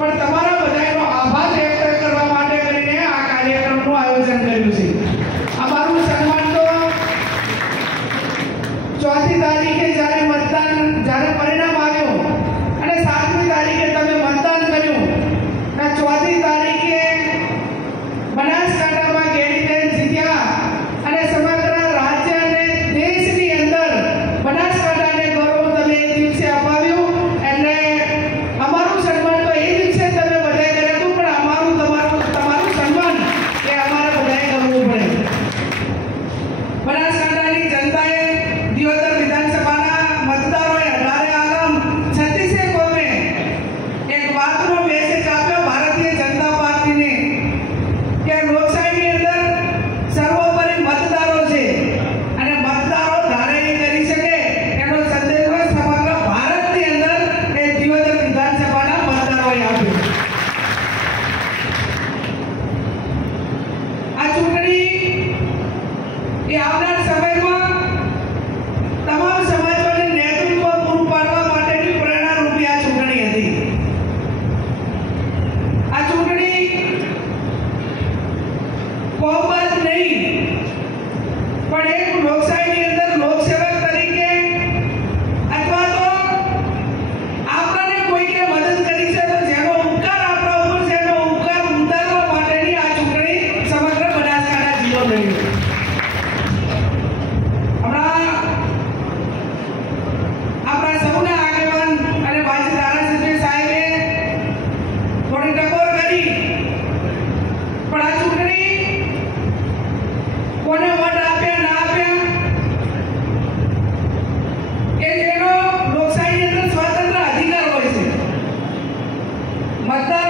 પણ તમારા બધાનો આભાર વ્યક્ત કરવા માટે કરીને આ કાર્યક્રમનું આયોજન કર્યું છે. અમારું સન્માન તો 4મી તારીખે જ્યારે પરિણામ આવ્યું અને 7મી તારીખે તમે મતદાન કર્યું, 4મી તારીખે બનાસકાંઠામાં ગેડીબેન જીત્યા અને સમગ્ર રાજ્ય અને દેશની અંદર બનાસકાંઠાને ગૌરવ તમે એ દિવસે અપાવ્યું. એટલે અમારું સન્માન તો એ દિવસે તમે બધાએ કર્યું હતું, પણ તમારું સન્માન એ અમારે બધાએ કરવું પડે. બનાસકાંઠાની જનતાએ દિયોદર વિધાનસભાના મતદારોએ 18 આરામ 36 કોમે એક વાતનો મેસેજ આપ્યો ભારતીય જનતા પાર્ટીને કે લોકશાહીની અંદર સર્વોપરી મતદારો છે અને મતદારો ધારે એ કરી શકે એનો સંદેશો સમગ્ર ભારતની અંદર એ દિયોદર વિધાનસભાના મતદારોએ આપ્યો. આ ચૂંટણી એ આવનાર સમયમાં તમામ સમાજોને નેતૃત્વ પૂરું પાડવા માટેની પ્રેરણારૂપી આ ચૂંટણી હતી. આ ચૂંટણી કોમવાદ નહીં, પણ એક લોકશાહીની અંદર લોકસેવક તરીકે અથવા તો આપણને કોઈને મદદ કરી છે તો જેનો ઉપકાર આપણા ઉપર છે એનો ઉપકાર ઉતારવા માટેની આ ચૂંટણી સમગ્ર બનાસકાંઠા જિલ્લો રહ્યો. હમણાં આપણા સૌના આગેવાન અને માજી ધારાસભ્ય સાહેબે થોડી ટકોર કરી, પણ આ ચૂંટણી કોને વોટ આપ્યા ના આપ્યા એ એનો લોકશાહીની અંદર સ્વતંત્ર અધિકાર હોય છે. મતદાર